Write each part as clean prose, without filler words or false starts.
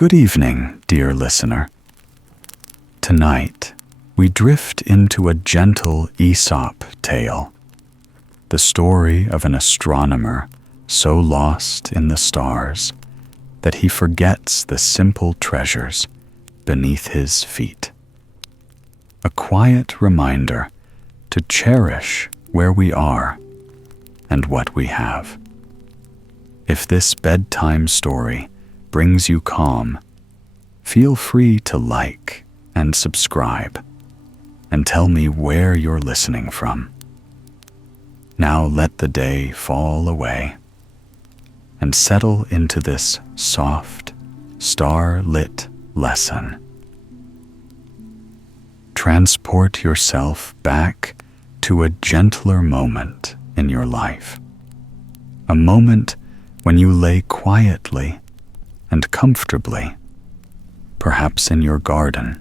Good evening, dear listener. Tonight, we drift into a gentle Aesop tale, the story of an astronomer so lost in the stars that he forgets the simple treasures beneath his feet. A quiet reminder to cherish where we are and what we have. If this bedtime story brings you calm, feel free to like and subscribe, and tell me where you're listening from. Now let the day fall away and settle into this soft, star-lit lesson. Transport yourself back to a gentler moment in your life, a moment when you lay quietly and comfortably, perhaps in your garden,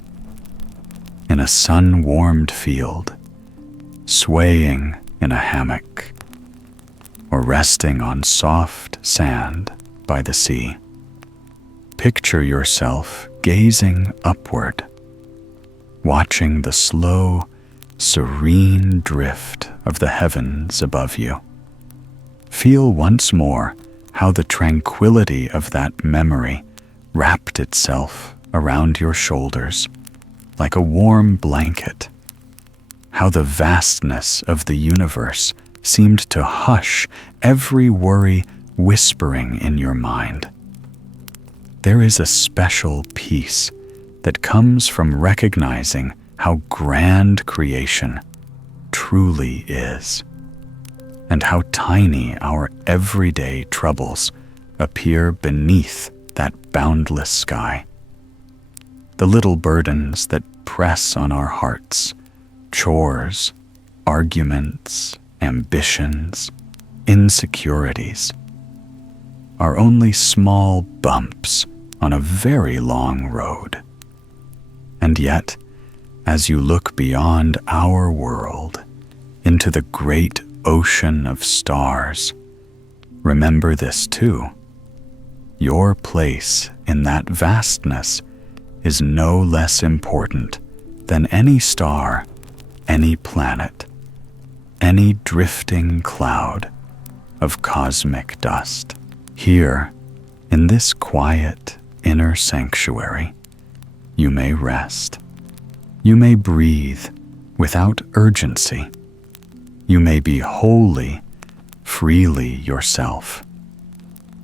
in a sun-warmed field, swaying in a hammock, or resting on soft sand by the sea. Picture yourself gazing upward, watching the slow, serene drift of the heavens above you. Feel once more how the tranquility of that memory wrapped itself around your shoulders like a warm blanket. How the vastness of the universe seemed to hush every worry whispering in your mind. There is a special peace that comes from recognizing how grand creation truly is, and how tiny our everyday troubles appear beneath that boundless sky. The little burdens that press on our hearts, chores, arguments, ambitions, insecurities, are only small bumps on a very long road. And yet, as you look beyond our world into the great ocean of stars, remember this too. Your place in that vastness is no less important than any star, any planet, any drifting cloud of cosmic dust. Here, in this quiet inner sanctuary, you may rest. You may breathe without urgency. You may be wholly, freely yourself.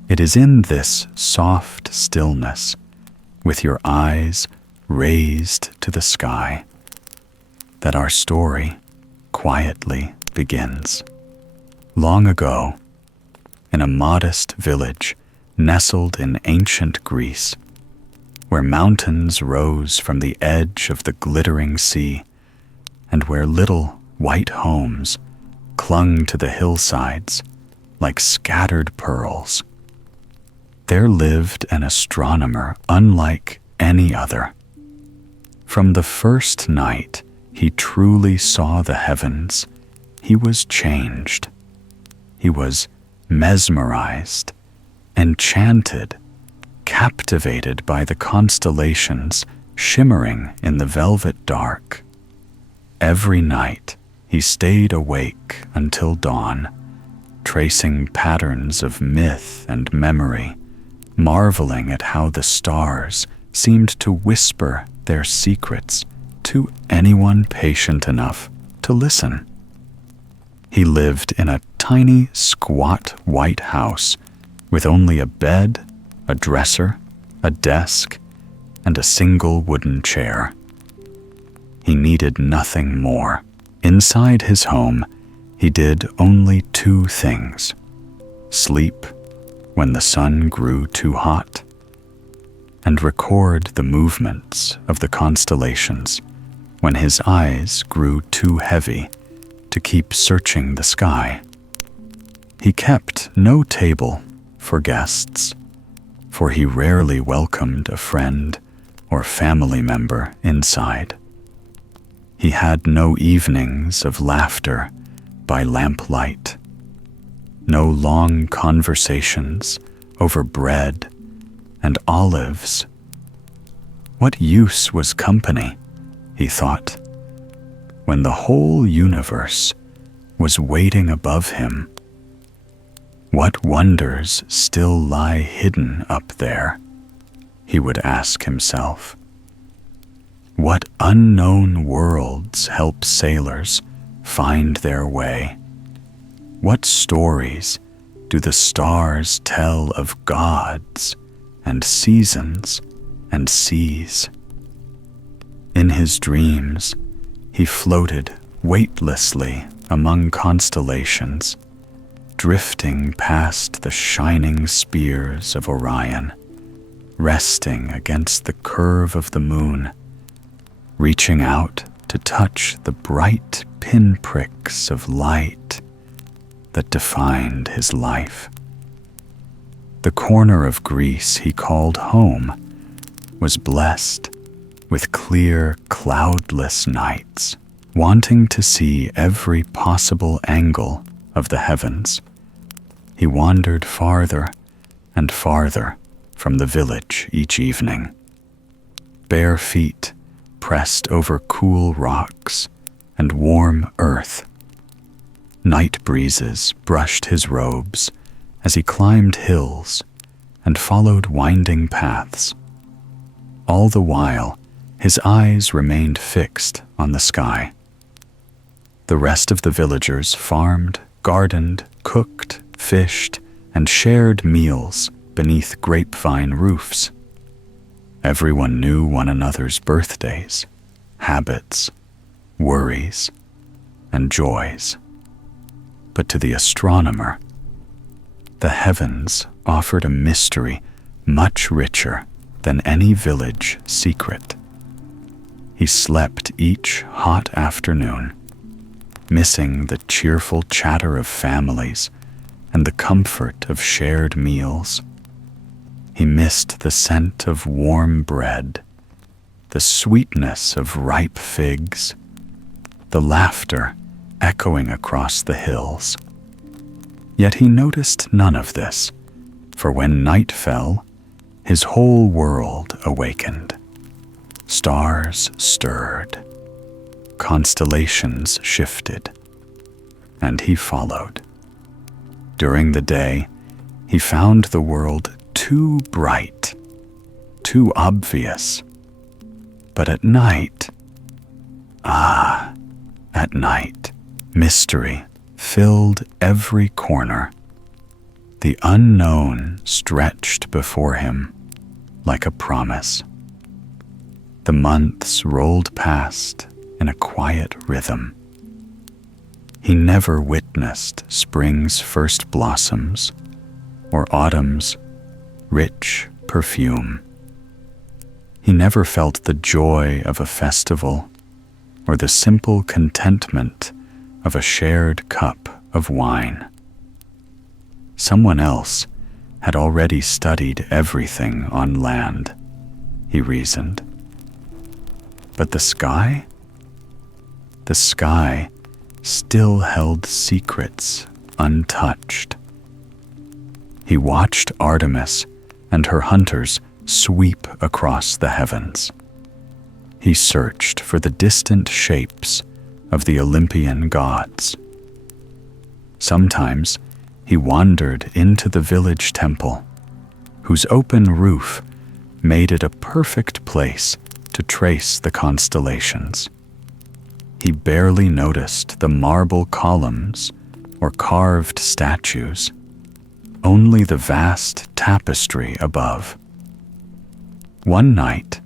It is in this soft stillness, with your eyes raised to the sky, that our story quietly begins. Long ago, in a modest village nestled in ancient Greece, where mountains rose from the edge of the glittering sea, and where little white homes clung to the hillsides like scattered pearls, there lived an astronomer unlike any other. From the first night he truly saw the heavens, he was changed. He was mesmerized, enchanted, captivated by the constellations shimmering in the velvet dark. Every night he stayed awake until dawn, tracing patterns of myth and memory, marveling at how the stars seemed to whisper their secrets to anyone patient enough to listen. He lived in a tiny, squat white house with only a bed, a dresser, a desk, and a single wooden chair. He needed nothing more. Inside his home, he did only two things: sleep when the sun grew too hot, and record the movements of the constellations when his eyes grew too heavy to keep searching the sky. He kept no table for guests, for he rarely welcomed a friend or family member inside. He had no evenings of laughter by lamplight, no long conversations over bread and olives What use was company, he thought, when the whole universe was waiting above him? What wonders still lie hidden up there, he would ask himself. What unknown worlds help sailors find their way? What stories do the stars tell of gods and seasons and seas? In his dreams, he floated weightlessly among constellations, drifting past the shining spears of Orion, resting against the curve of the moon, reaching out to touch the bright pinpricks of light that defined his life. The corner of Greece he called home was blessed with clear, cloudless nights. Wanting to see every possible angle of the heavens, he wandered farther and farther from the village each evening. Bare feet pressed over cool rocks and warm earth. Night breezes brushed his robes as he climbed hills and followed winding paths. All the while, his eyes remained fixed on the sky. The rest of the villagers farmed, gardened, cooked, fished, and shared meals beneath grapevine roofs. Everyone knew one another's birthdays, habits, worries, and joys. But to the astronomer, the heavens offered a mystery much richer than any village secret. He slept each hot afternoon, missing the cheerful chatter of families and the comfort of shared meals. He missed the scent of warm bread, the sweetness of ripe figs, the laughter echoing across the hills. Yet he noticed none of this, for when night fell, his whole world awakened. Stars stirred, constellations shifted, and he followed. During the day, he found the world too bright, too obvious. But at night, at night, mystery filled every corner. The unknown stretched before him like a promise. The months rolled past in a quiet rhythm. He never witnessed spring's first blossoms or autumn's rich perfume. He never felt the joy of a festival or the simple contentment of a shared cup of wine. Someone else had already studied everything on land, he reasoned. But the sky? The sky still held secrets untouched. He watched Artemis and her hunters sweep across the heavens. He searched for the distant shapes of the Olympian gods. Sometimes he wandered into the village temple, whose open roof made it a perfect place to trace the constellations. He barely noticed the marble columns or carved statues, only the vast tapestry above. One night,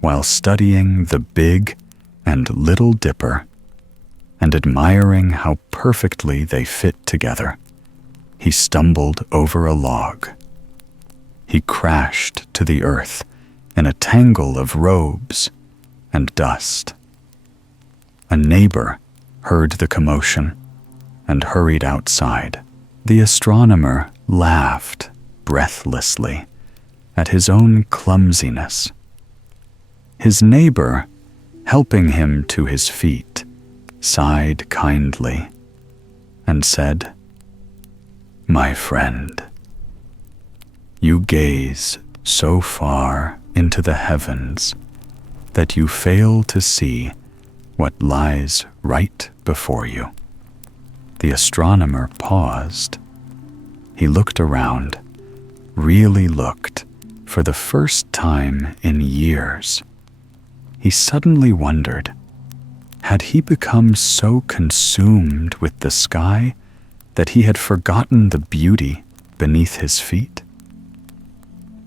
while studying the Big and Little Dipper and admiring how perfectly they fit together, he stumbled over a log. He crashed to the earth in a tangle of robes and dust. A neighbor heard the commotion and hurried outside. The astronomer laughed breathlessly at his own clumsiness. His neighbor, helping him to his feet, sighed kindly and said, "My friend, you gaze so far into the heavens that you fail to see what lies right before you. The astronomer paused. He looked around, really looked, for the first time in years. He suddenly wondered, had he become so consumed with the sky that he had forgotten the beauty beneath his feet?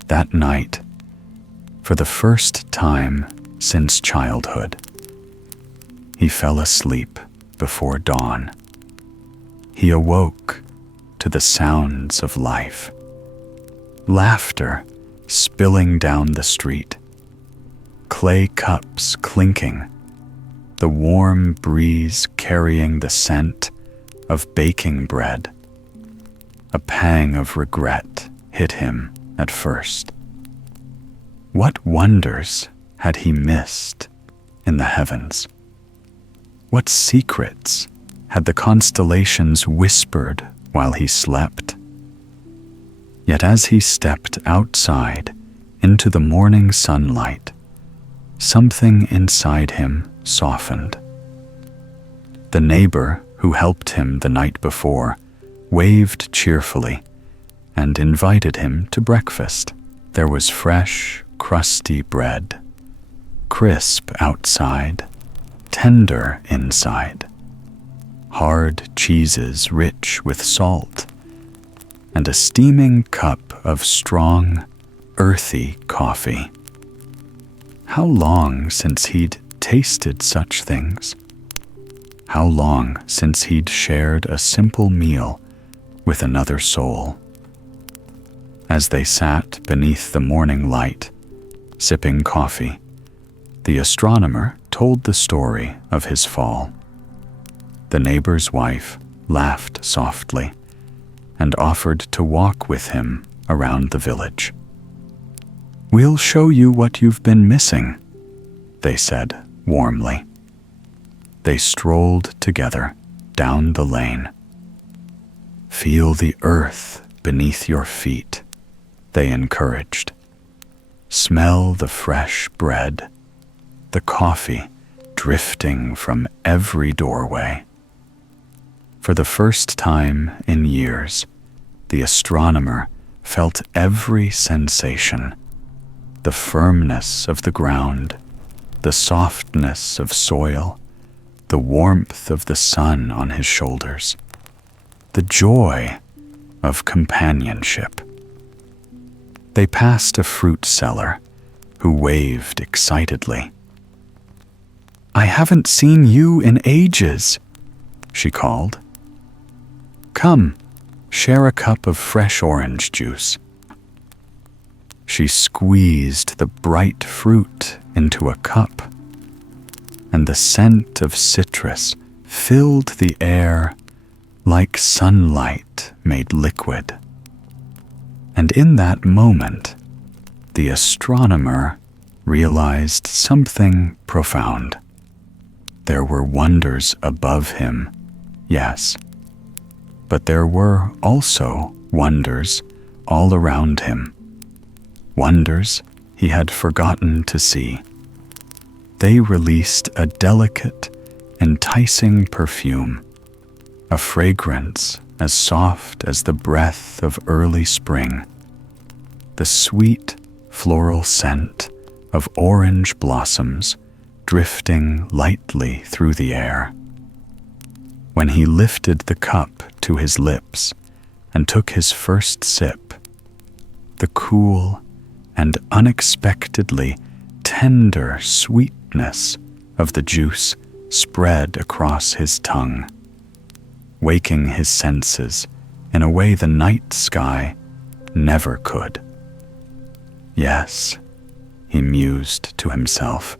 That night, for the first time since childhood, he fell asleep before dawn. He awoke to the sounds of life. Laughter spilling down the street, clay cups clinking, the warm breeze carrying the scent of baking bread. A pang of regret hit him at first. What wonders had he missed in the heavens? What secrets had the constellations whispered while he slept? Yet as he stepped outside into the morning sunlight, something inside him softened. The neighbor who helped him the night before waved cheerfully and invited him to breakfast. There was fresh, crusty bread, crisp outside, tender inside, hard cheeses rich with salt, and a steaming cup of strong, earthy coffee. How long since he'd tasted such things? How long since he'd shared a simple meal with another soul? As they sat beneath the morning light, sipping coffee, the astronomer told the story of his fall. The neighbor's wife laughed softly and offered to walk with him around the village. "We'll show you what you've been missing," they said warmly. They strolled together down the lane. "Feel the earth beneath your feet," they encouraged. "Smell the fresh bread, the coffee drifting from every doorway." For the first time in years, the astronomer felt every sensation: the firmness of the ground, the softness of soil, the warmth of the sun on his shoulders, the joy of companionship. They passed a fruit seller who waved excitedly. "I haven't seen you in ages," she called. "Come, share a cup of fresh orange juice." She squeezed the bright fruit into a cup, and the scent of citrus filled the air like sunlight made liquid. And in that moment, the astronomer realized something profound. There were wonders above him, yes, but there were also wonders all around him, wonders he had forgotten to see. They released a delicate, enticing perfume, a fragrance as soft as the breath of early spring, the sweet floral scent of orange blossoms drifting lightly through the air. When he lifted the cup to his lips and took his first sip, the cool and unexpectedly tender sweetness of the juice spread across his tongue, waking his senses in a way the night sky never could. Yes, he mused to himself,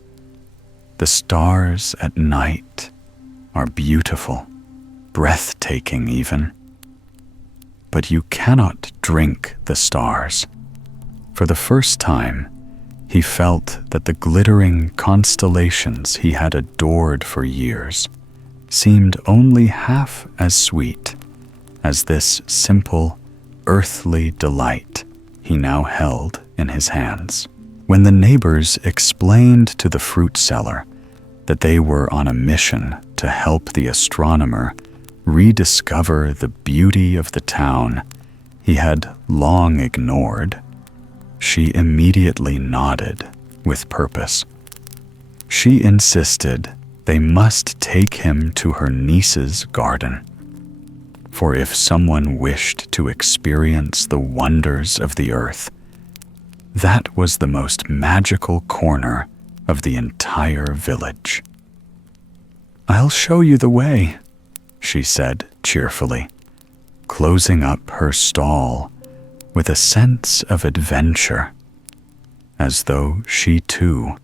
the stars at night are beautiful, breathtaking even. But you cannot drink the stars. For the first time, he felt that the glittering constellations he had adored for years seemed only half as sweet as this simple, earthly delight he now held in his hands. When the neighbors explained to the fruit seller that they were on a mission to help the astronomer rediscover the beauty of the town he had long ignored, she immediately nodded with purpose. She insisted they must take him to her niece's garden, for if someone wished to experience the wonders of the earth, that was the most magical corner of the entire village. "I'll show you the way," she said cheerfully, closing up her stall with a sense of adventure, as though she too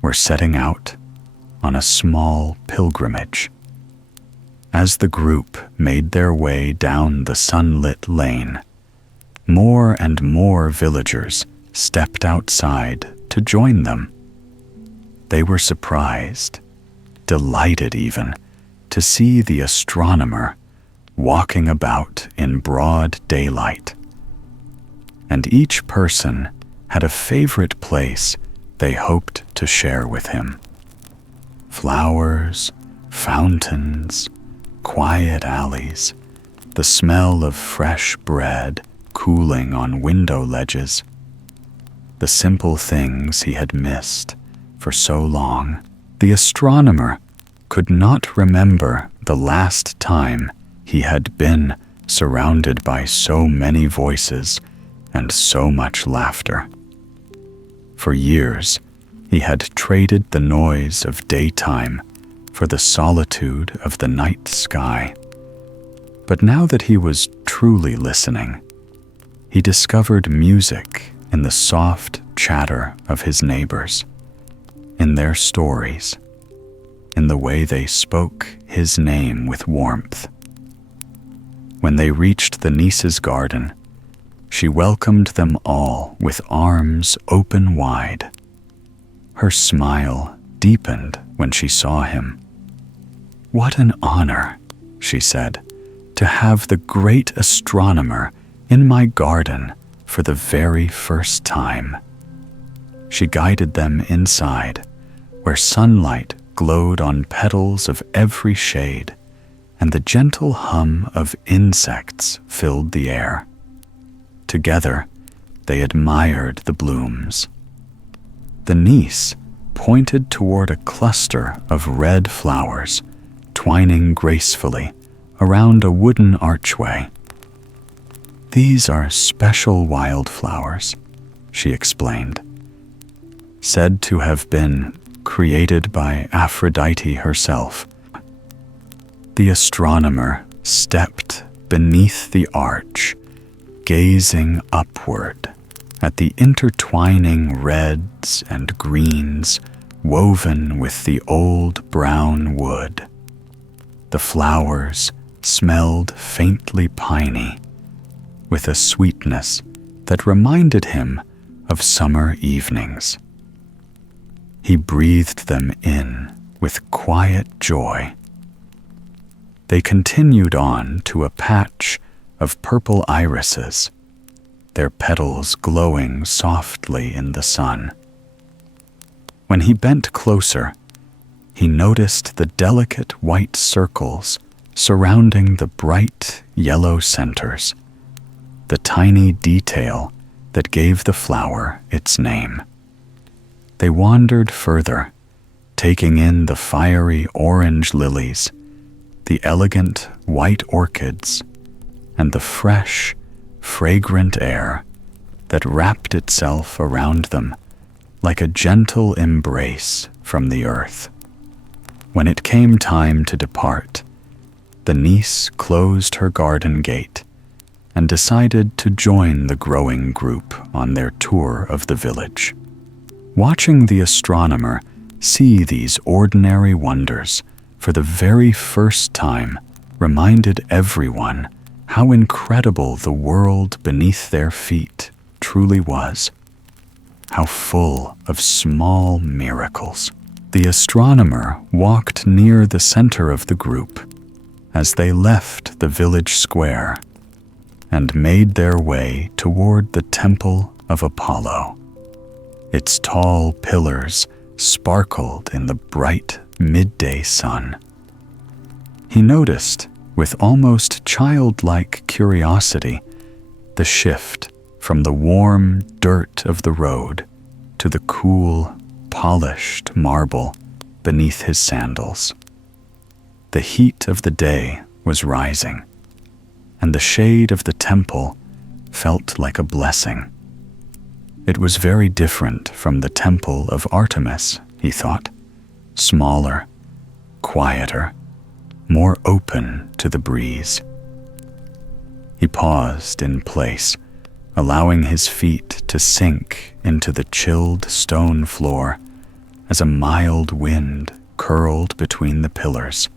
were setting out on a small pilgrimage. As the group made their way down the sunlit lane, more and more villagers stepped outside to join them. They were surprised, delighted even, to see the astronomer walking about in broad daylight. And each person had a favorite place they hoped to share with him. Flowers, fountains, quiet alleys, the smell of fresh bread cooling on window ledges. The simple things he had missed for so long. The astronomer could not remember the last time he had been surrounded by so many voices and so much laughter. For years, he had traded the noise of daytime for the solitude of the night sky. But now that he was truly listening, he discovered music in the soft chatter of his neighbors, in their stories, in the way they spoke his name with warmth. When they reached the niece's garden, she welcomed them all with arms open wide. Her smile deepened when she saw him. "What an honor," she said, "to have the great astronomer in my garden for the very first time." She guided them inside, where sunlight glowed on petals of every shade, and the gentle hum of insects filled the air. Together, they admired the blooms. The niece pointed toward a cluster of red flowers, twining gracefully around a wooden archway. "These are special wildflowers," she explained, "said to have been created by Aphrodite herself." The astronomer stepped beneath the arch, gazing upward at the intertwining reds and greens woven with the old brown wood. The flowers smelled faintly piney, with a sweetness that reminded him of summer evenings. He breathed them in with quiet joy. They continued on to a patch of purple irises, their petals glowing softly in the sun. When he bent closer, he noticed the delicate white circles surrounding the bright yellow centers, the tiny detail that gave the flower its name. They wandered further, taking in the fiery orange lilies, the elegant white orchids, and the fresh, fragrant air that wrapped itself around them like a gentle embrace from the earth. When it came time to depart, the niece closed her garden gate and decided to join the growing group on their tour of the village. Watching the astronomer see these ordinary wonders for the very first time reminded everyone how incredible the world beneath their feet truly was, how full of small miracles. The astronomer walked near the center of the group as they left the village square and made their way toward the Temple of Apollo. Its tall pillars sparkled in the bright midday sun. He noticed, with almost childlike curiosity, the shift from the warm dirt of the road to the cool, polished marble beneath his sandals. The heat of the day was rising, and the shade of the temple felt like a blessing. It was very different from the temple of Artemis, he thought, smaller, quieter, more open to the breeze. He paused in place, allowing his feet to sink into the chilled stone floor as a mild wind curled between the pillars,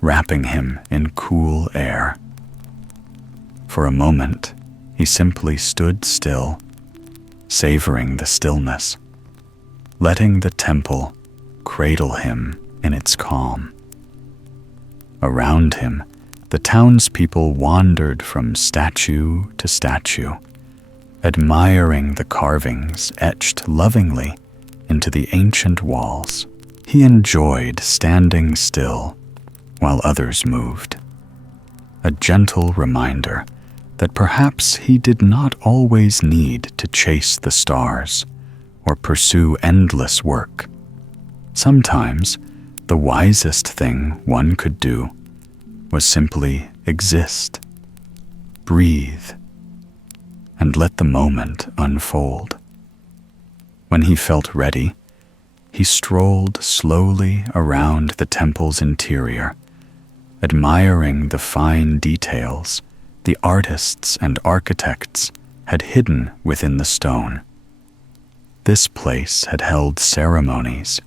wrapping him in cool air. For a moment, he simply stood still, savoring the stillness, letting the temple cradle him in its calm. Around him, the townspeople wandered from statue to statue, admiring the carvings etched lovingly into the ancient walls. He enjoyed standing still while others moved, a gentle reminder that perhaps he did not always need to chase the stars or pursue endless work. Sometimes, the wisest thing one could do was simply exist, breathe, and let the moment unfold. When he felt ready, he strolled slowly around the temple's interior, admiring the fine details the artists and architects had hidden within the stone. This place had held ceremonies,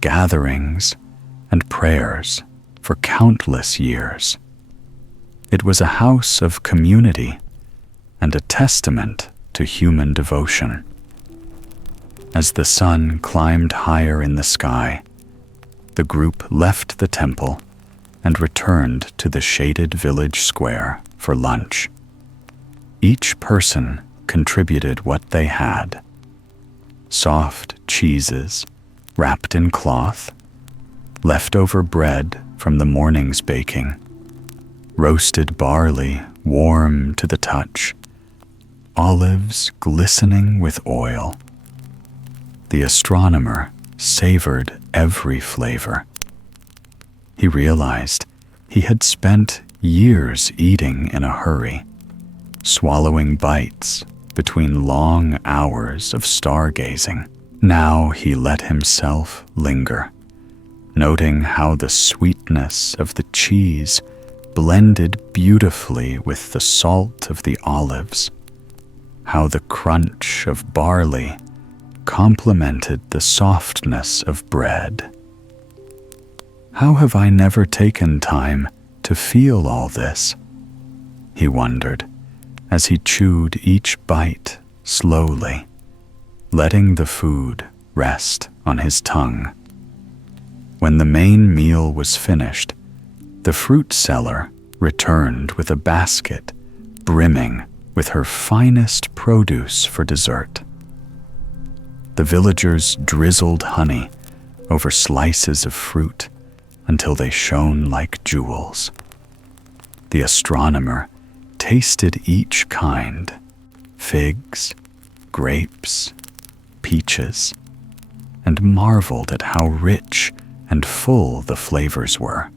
gatherings, and prayers for countless years. It was a house of community and a testament to human devotion. As the sun climbed higher in the sky, the group left the temple and returned to the shaded village square for lunch. Each person contributed what they had: soft cheeses wrapped in cloth, leftover bread from the morning's baking, roasted barley warm to the touch, olives glistening with oil. The astronomer savored every flavor. He realized he had spent years eating in a hurry, swallowing bites between long hours of stargazing. Now he let himself linger, noting how the sweetness of the cheese blended beautifully with the salt of the olives, how the crunch of barley complemented the softness of bread. How have I never taken time to feel all this? He wondered as he chewed each bite slowly, letting the food rest on his tongue. When the main meal was finished, the fruit seller returned with a basket brimming with her finest produce for dessert. The villagers drizzled honey over slices of fruit until they shone like jewels. The astronomer tasted each kind: figs, grapes, peaches, and marveled at how rich and full the flavors were.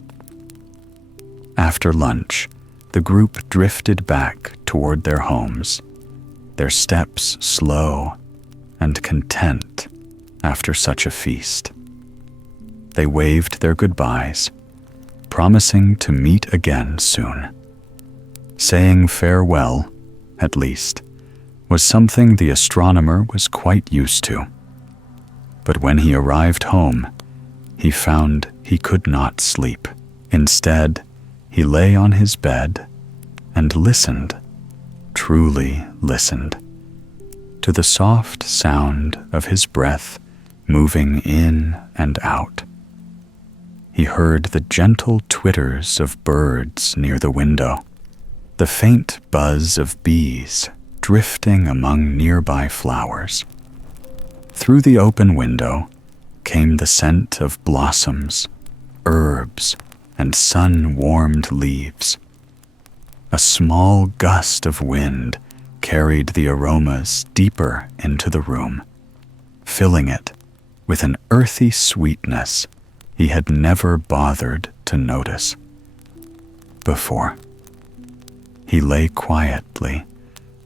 After lunch, the group drifted back toward their homes, their steps slow and content after such a feast. They waved their goodbyes, promising to meet again soon. Saying farewell, at least, was something the astronomer was quite used to. But when he arrived home, he found he could not sleep. Instead, he lay on his bed and listened, truly listened, to the soft sound of his breath moving in and out. He heard the gentle twitters of birds near the window, the faint buzz of bees drifting among nearby flowers. Through the open window came the scent of blossoms, herbs, and sun-warmed leaves. A small gust of wind carried the aromas deeper into the room, filling it with an earthy sweetness he had never bothered to notice before. He lay quietly,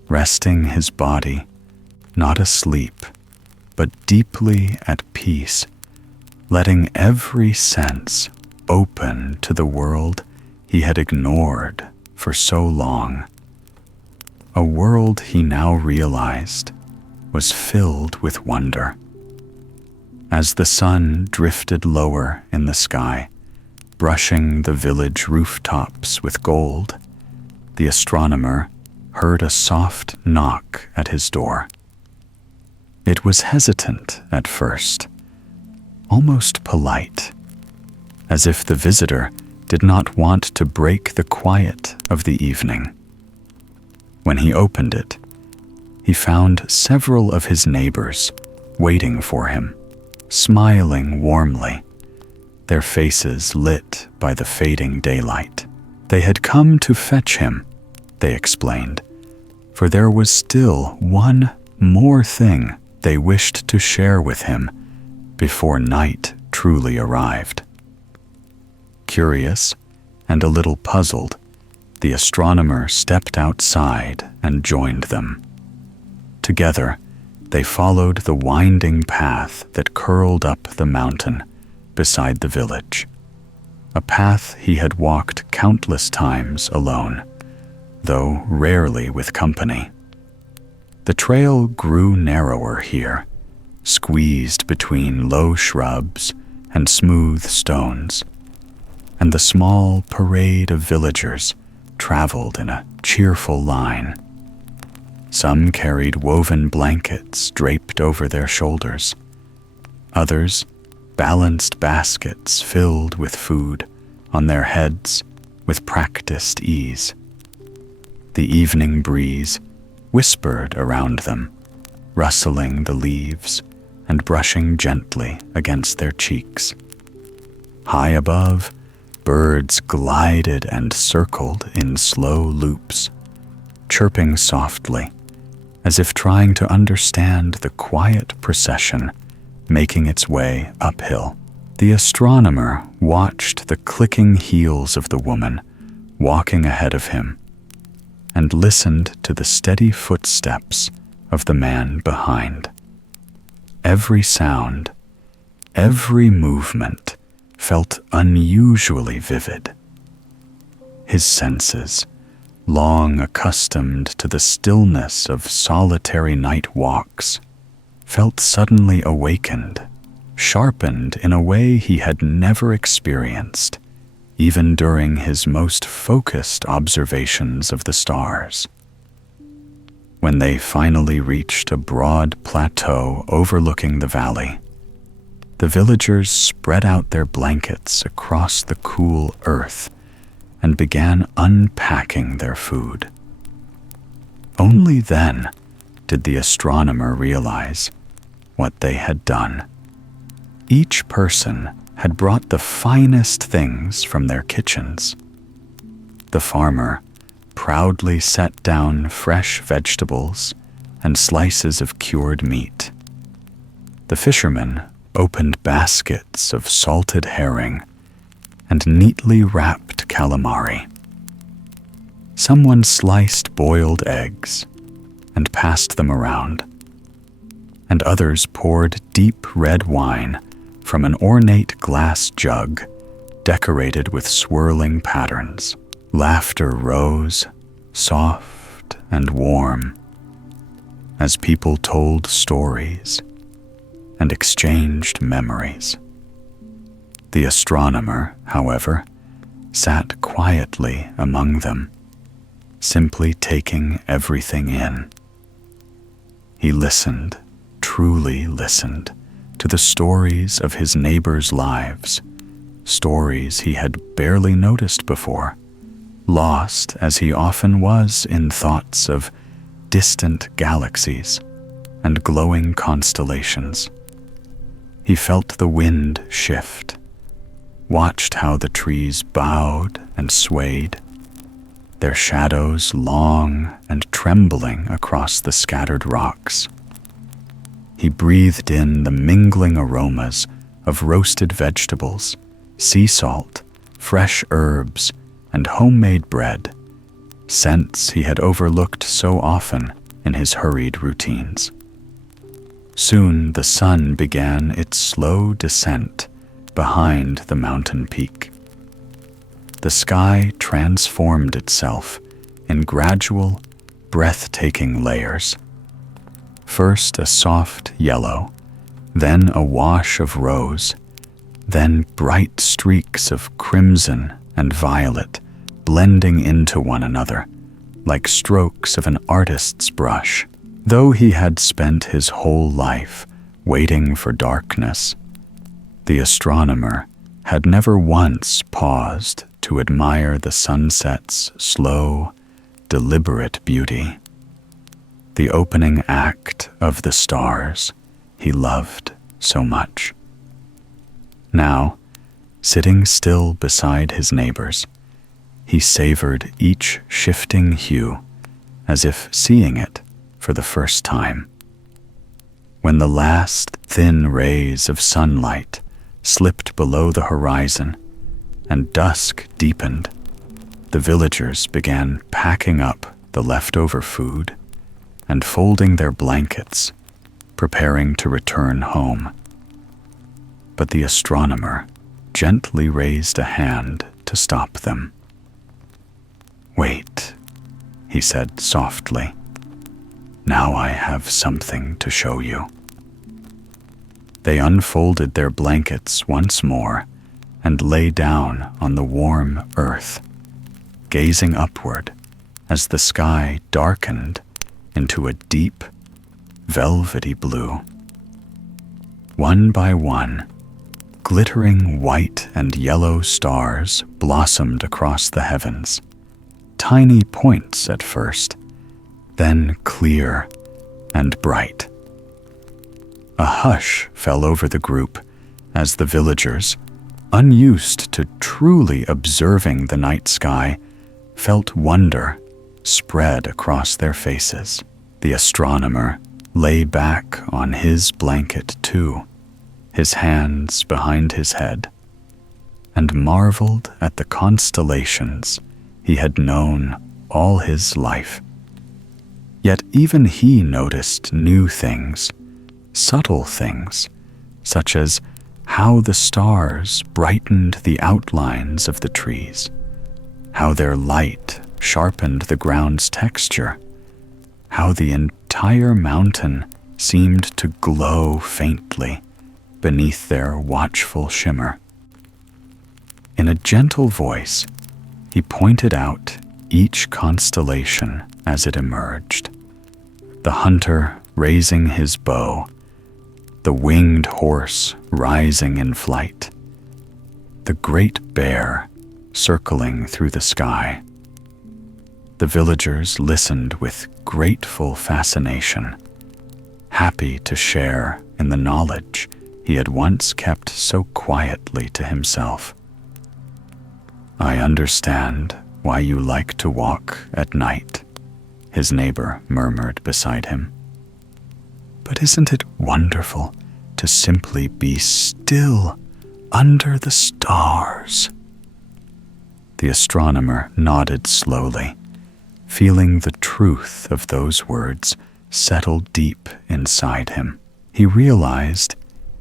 resting his body, not asleep, but deeply at peace, letting every sense open to the world he had ignored for so long. A world he now realized was filled with wonder. As the sun drifted lower in the sky, brushing the village rooftops with gold, the astronomer heard a soft knock at his door. It was hesitant at first, almost polite, as if the visitor did not want to break the quiet of the evening. When he opened it, he found several of his neighbors waiting for him, smiling warmly, their faces lit by the fading daylight. They had come to fetch him, they explained, for there was still one more thing they wished to share with him before night truly arrived. Curious and a little puzzled, the astronomer stepped outside and joined them. Together, they followed the winding path that curled up the mountain beside the village, a path he had walked countless times alone, though rarely with company. The trail grew narrower here, squeezed between low shrubs and smooth stones, and the small parade of villagers traveled in a cheerful line. Some carried woven blankets draped over their shoulders. Others balanced baskets filled with food on their heads with practiced ease. The evening breeze whispered around them, rustling the leaves and brushing gently against their cheeks. High above, birds glided and circled in slow loops, chirping softly, as if trying to understand the quiet procession making its way uphill. The astronomer watched the clicking heels of the woman walking ahead of him and listened to the steady footsteps of the man behind. Every sound, every movement felt unusually vivid. His senses, long accustomed to the stillness of solitary night walks, felt suddenly awakened, sharpened in a way he had never experienced, even during his most focused observations of the stars. When they finally reached a broad plateau overlooking the valley, the villagers spread out their blankets across the cool earth and began unpacking their food. Only then did the astronomer realize what they had done. Each person had brought the finest things from their kitchens. The farmer proudly set down fresh vegetables and slices of cured meat. The fisherman opened baskets of salted herring and neatly wrapped calamari. Someone sliced boiled eggs and passed them around, and others poured deep red wine from an ornate glass jug decorated with swirling patterns. Laughter rose, soft and warm, as people told stories and exchanged memories. The astronomer, however, sat quietly among them, simply taking everything in. He listened, truly listened, to the stories of his neighbors' lives, stories he had barely noticed before, lost as he often was in thoughts of distant galaxies and glowing constellations. He felt the wind shift, watched how the trees bowed and swayed, their shadows long and trembling across the scattered rocks. He breathed in the mingling aromas of roasted vegetables, sea salt, fresh herbs, and homemade bread, scents he had overlooked so often in his hurried routines. Soon the sun began its slow descent behind the mountain peak. The sky transformed itself in gradual, breathtaking layers. First a soft yellow, then a wash of rose, then bright streaks of crimson and violet blending into one another like strokes of an artist's brush. Though he had spent his whole life waiting for darkness, the astronomer had never once paused to admire the sunset's slow, deliberate beauty. The opening act of the stars he loved so much. Now, sitting still beside his neighbors, he savored each shifting hue as if seeing it for the first time. When the last thin rays of sunlight slipped below the horizon and dusk deepened, the villagers began packing up the leftover food and folding their blankets, preparing to return home. But the astronomer gently raised a hand to stop them. "Wait," he said softly. "Now I have something to show you." They unfolded their blankets once more and lay down on the warm earth, gazing upward as the sky darkened into a deep, velvety blue. One by one, glittering white and yellow stars blossomed across the heavens, tiny points at first, then clear and bright. A hush fell over the group as the villagers, unused to truly observing the night sky, felt wonder spread across their faces. The astronomer lay back on his blanket too, his hands behind his head, and marveled at the constellations he had known all his life. Yet even he noticed new things, subtle things, such as how the stars brightened the outlines of the trees, how their light sharpened the ground's texture, how the entire mountain seemed to glow faintly beneath their watchful shimmer. In a gentle voice, he pointed out each constellation as it emerged. The hunter raising his bow, the winged horse rising in flight, the great bear circling through the sky. The villagers listened with grateful fascination, happy to share in the knowledge he had once kept so quietly to himself. "I understand why you like to walk at night," his neighbor murmured beside him. "But isn't it wonderful to simply be still under the stars?" The astronomer nodded slowly, feeling the truth of those words settle deep inside him. He realized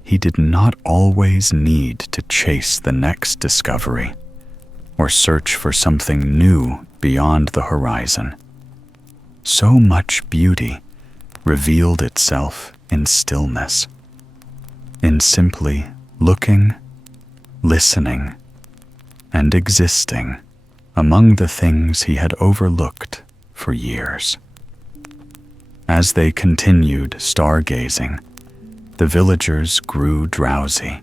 he did not always need to chase the next discovery or search for something new beyond the horizon. So much beauty revealed itself in stillness, in simply looking, listening, and existing among the things he had overlooked for years. As they continued stargazing, the villagers grew drowsy.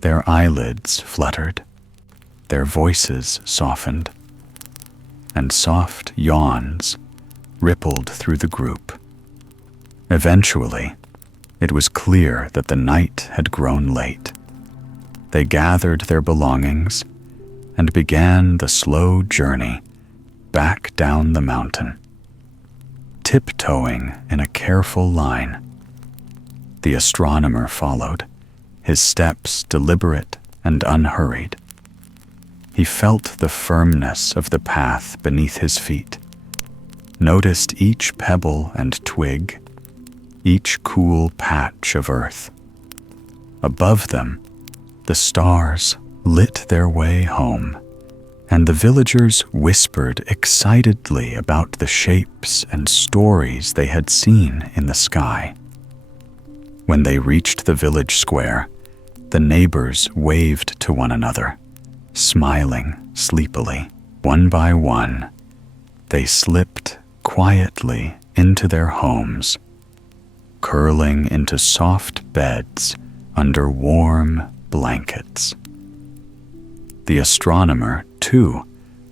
Their eyelids fluttered, their voices softened, and soft yawns rippled through the group. Eventually, it was clear that the night had grown late. They gathered their belongings and began the slow journey back down the mountain, tiptoeing in a careful line. The astronomer followed, his steps deliberate and unhurried. He felt the firmness of the path beneath his feet, noticed each pebble and twig, each cool patch of earth. Above them, the stars lit their way home, and the villagers whispered excitedly about the shapes and stories they had seen in the sky. When they reached the village square, the neighbors waved to one another, smiling sleepily. One by one, they slipped quietly into their homes, curling into soft beds under warm blankets. The astronomer, too,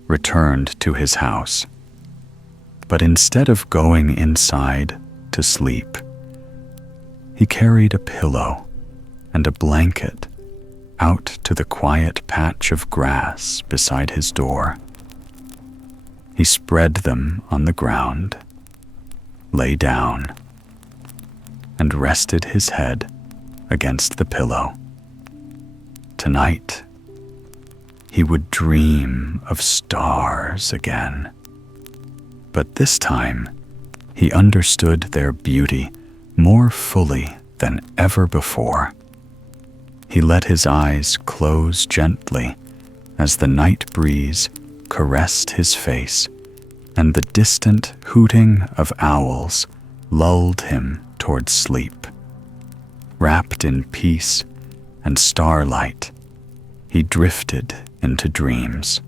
returned to his house. But instead of going inside to sleep, he carried a pillow and a blanket out to the quiet patch of grass beside his door. He spread them on the ground, lay down, and rested his head against the pillow. Tonight, he would dream of stars again. But this time, he understood their beauty more fully than ever before. He let his eyes close gently as the night breeze caressed his face, and the distant hooting of owls lulled him toward sleep. Wrapped in peace and starlight, he drifted into dreams.